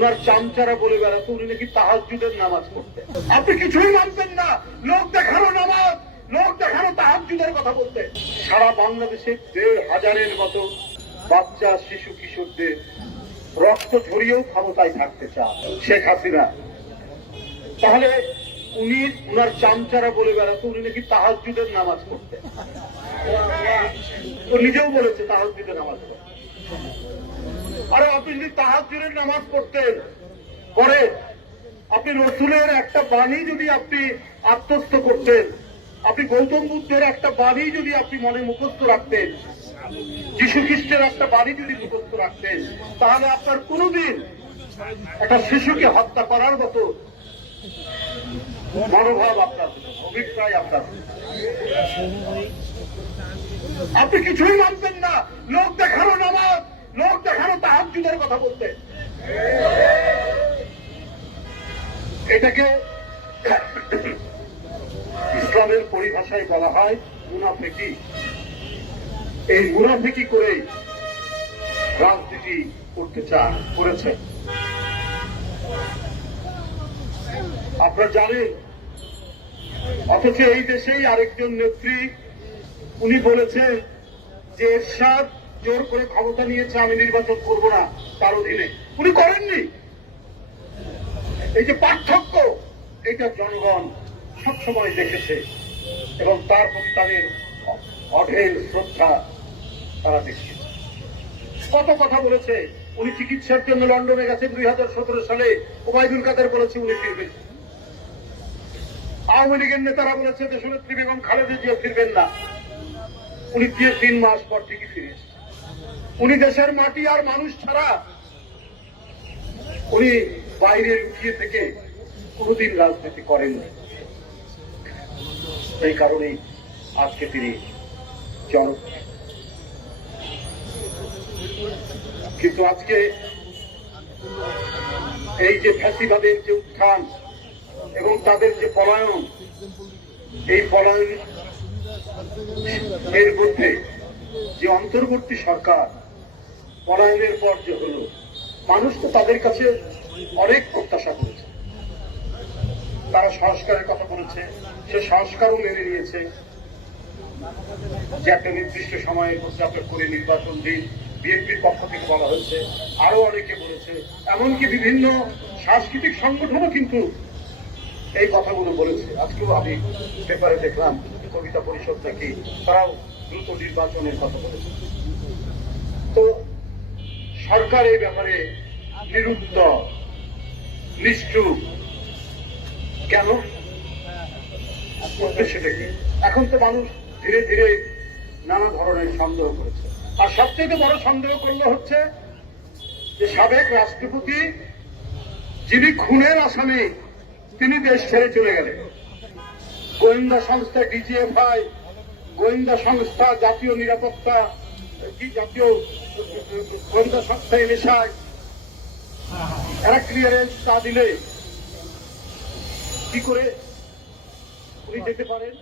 উনার চামচারা বলে বেড়াতো উনি নাকি তাহাজ্জুদের নামাজ পড়তেন। আপনি কিছুই মানতেন না, লোক দেখানো নামাজ, লোক দেখানো তাহাজ্জুদের কথা বলতেন। সারা বাংলাদেশে ১,৫০০-এর মতো বাচ্চা শিশু কিশোরদের রক্ত ঝরিয়েও ক্ষমতায় থাকতে চান শেখ হাসিনা। তাহলে উনি উনার চামচারা বলে বেড়াতো উনি নাকি তাহাজ্জুদের নামাজ পড়তেন। ও নিজেও বলেছে তাহাজ্জুদের নামাজ পড়তেন। আরে আপনি যদি তাহাজ্জুদের নামাজ পড়তেন পরে আপনি রসুলের একটা বাণী যদি আপনি আত্মস্থ করতেন, আপনি গৌতম বুদ্ধের একটা বাণী যদি আপনি মনে মুখস্থ রাখতেন, যীশু খ্রিস্টের একটা বাণী যদি মুখস্থ রাখতেন, তাহলে আপনার কোনদিন একটা শিশুকে হত্যা করার মতো মনোভাব আপনার, অভিপ্রায় আপনার। আপনি কিছুই মানতেন না, লোক দেখানো নামাজ, লোক দেখানো তাহাজ্জুদের কথা বলতেন। এটাকে ইসলামের পরিভাষায় বলা হয় মুনাফিকি। এই মুনাফিকি করেই রাজনীতি করতে করেছে। আপনারা জানেন, অথচ এই দেশেই আরেকজন নেত্রী উনি বলেছেন যে এরশাদ জোর করে ক্ষমতা নিয়েছে, আমি নির্বাচন করব না তার অধীনে। উনি করেননি। এই যে পার্থক্য, এটা জনগণ সবসময় দেখেছে এবং তার প্রতি তাদের অঢেল শ্রদ্ধা তারা দেখছে। কত কথা বলেছে। উনি চিকিৎসার জন্য লন্ডনে গেছেন 2017 সালে, ওবায়দুল কাদের বলেছে উনি ফিরবেন। আওয়ামী লীগের নেতারা বলেছে দেশনেত্রী বেগম খালেদা জিয়া ফিরবেন না, উনি 3 মাস পর ঠিকই ফিরে এসেছেন। উনি দেশের মাটি আর মানুষ ছাড়া উনি বাইরে লুকিয়ে থেকে কোনদিন রাজনীতি করেননি। এই কারণেই আজকে তিনি জনপ্রিয়। কিন্তু আজকে এই যে ফ্যাসিবাদের যে উত্থান এবং তাদের যে পলায়ন, এই পলায়ন এর মধ্যে যে অন্তর্বর্তী সরকার পলায়নের পর যে হলো, মানুষ তো তাদের কাছে অনেক প্রত্যাশা করেছে। তারা সংস্কারের কথা বলেছে, সে সংস্কারও মেনে নিয়েছে যে একটা নির্দিষ্ট সময়ের মধ্যে আপনার করে নির্বাচন দিন। বিএনপির পক্ষ থেকে বলা হয়েছে, আরো অনেকে বলেছে, এমনকি বিভিন্ন সাংস্কৃতিক সংগঠনও কিন্তু এই কথাগুলো বলেছে। আজকেও আমি পেপারে দেখলাম কবিতা পরিষদ নাকি তারাও দ্রুত নির্বাচনের কথা বলেছে। তো সরকার এই ব্যাপারে নিরুত্তর, নিষ্ঠুর। কেন? সেটা কি? এখন তো মানুষ ধীরে ধীরে নানা ধরনের সন্দেহ করেছে। আর সবচেয়ে বড় সন্দেহ করলে হচ্ছে যে সাবেক রাষ্ট্রপতি যিনি খুনের আসামি, তিনি দেশ ছেড়ে চলে গেলেন। গোয়েন্দা সংস্থা ডিজিএফআই, গোয়েন্দা সংস্থা জাতীয় নিরাপত্তা, জাতীয় গোয়েন্দা সংস্থা এনএসআই, এরা ক্লিয়ারেন্স তা দিলে কি করে উনি যেতে পারেন?